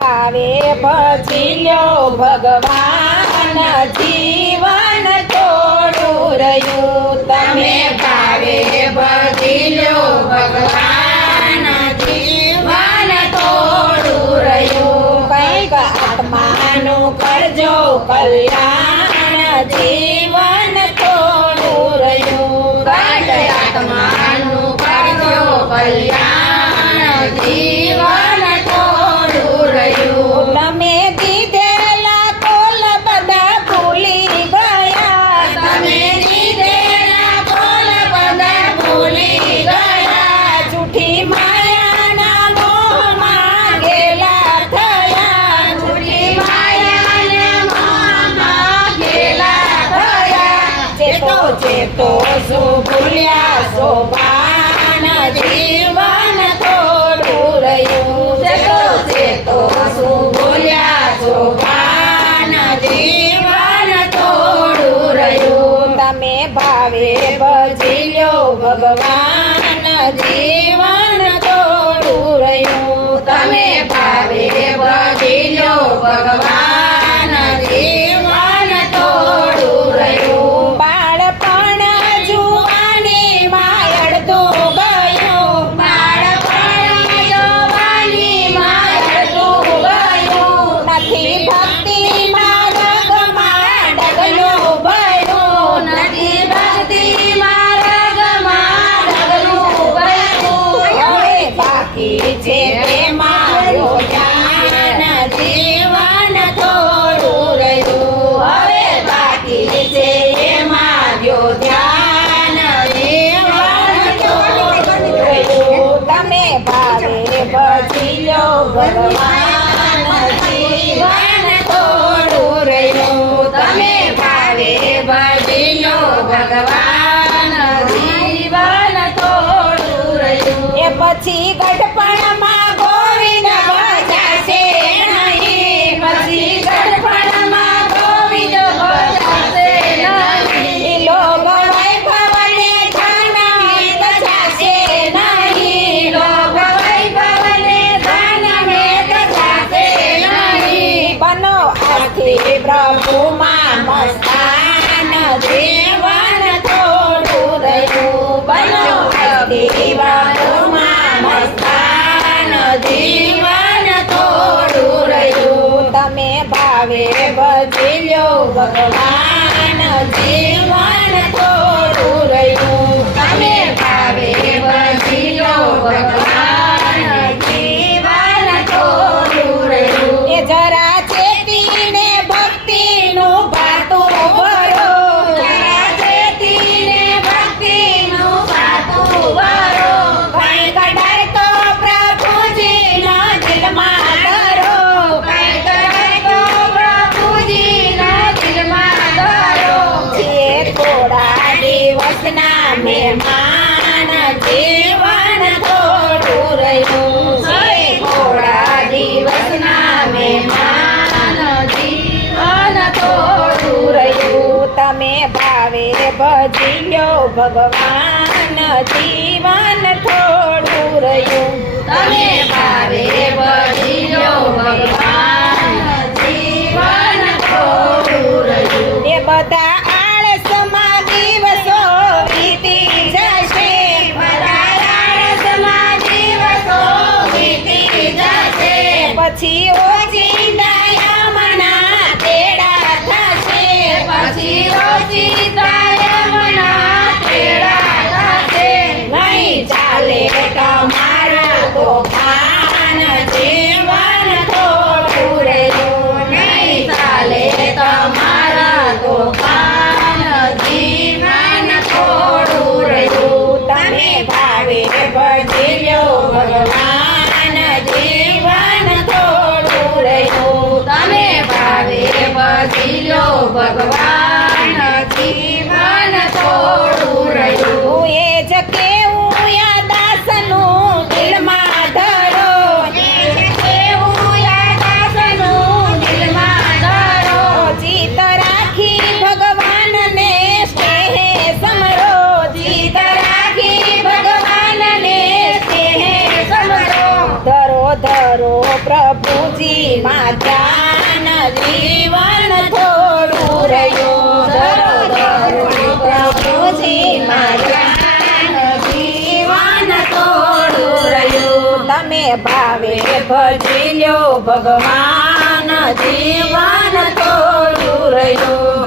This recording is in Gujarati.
આવે પછી લ્યો ભગવાન જીવન થોડું રહ્યું તમે ભાવે પછી લ્યો ભગવાન જીવન થોડું રહ્યું કંઈક આત્માનું કરજો કલ્યાણ જીવન થોડું રહ્યું કંઈક આત્માનું કરજો કલ્યાણ જીવન થોડું રહ્યું તમે દીધેલા કોલ બધા ભૂલી ગયા તમે દીધેલા કોલ બધા ભૂલી ગયા જૂઠી માયાના મોહમાં ગેલા થયા જૂઠી માયાના મોહમાં ગેલા થયા ચેતો ચેતો શું ભૂલ્યા સોપાન જીવન થોડું રહ્યું ચેતો ચેતો શું ભૂલ્યા સોપાન જીવન થોડું રહ્યું તમે ભાવે ભજી લ્યો ભગવાન જીવન થોડું રહ્યું તમે ભાવે ભજી લ્યો ભગવાન જીવન થોડું રહ્યું બાળપણ જુવાનીમાં અડધું ગયું બાળપણ જવાનીમાં અડધું ગયું નથી ભક્તિમાં રગમાં ડગલું ભર્યું નથી ભક્તિમાં રગમાં ડગલું ભર્યું હવે બાકી છે પ્રેમાયો જ્ઞાન જીવન થોડું રહ્યું હવે બાકી છે એમાં જો ધ્યાન જીવન થોડું રહ્યું તમે ભાવે ભજી લ્યો ભગવાન જીવન થોડું રહ્યું તમે ભાવે ભજી લો ભગવાન જીવન થોડું રહ્યું એ પછી ગઢપણમાં ગોવિંદ ભજાશે નહીં પછી ગઢપણમાં ગોવિંદ ભજાશે નહીં લોક વૈભવને ધન થશે નહીં લોક વૈભવને ધન મેદ થશે નહીં બનો આથી પ્રભુમાં મસ્તાન જીવન થોડું રહ્યું બનો આથી પ્રભુમાં મસ્તાન જીવન થોડું રહ્યું તમે ભાવે ભજી લ્યો ભગવાન જીવન થોડું રહ્યું તમે ભાવે ભજી લો ભગવાન જીવન થોડું રહ્યું એ જરા ચેતીને ભક્તિનું ભાતું ભરો જરા ચેતીને ભક્તિનું ભાતું ભરો કંઈક ડર તો પ્રભુજીના દિલમાં ધરો કંઈક ડર તો પ્રભુજીના દિલમાં ધરો છીએ થોડા દિવસના મહેમાન જીવન થોડું રહ્યું છે થોડા દિવસના મહેમાન જીવન થોડું રહ્યું તમે ભાવે ભજી લ્યો ભગવાન જીવન થોડું રહ્યું તમે ભાવે ભજી લો ભગવાન જીવન થોડું રહ્યું એ બધા આળસમાં દિવસો વીતી જશે બધા આળસમાં દિવસો વીતી જશે પછી ઓછી દયામના તેડા થશે પછી ઓછી કાયમના તેડા થશે નહીં ચાલે તમારા તોફાન જીવન પ્રભુજીમાં ધ્યાન જીવન થોડું રહ્યું પ્રભુજીમાં ધ્યાન જીવન થોડું રહ્યું તમે ભાવે ભજી લ્યો ભગવાન જીવન થોડું રહ્યું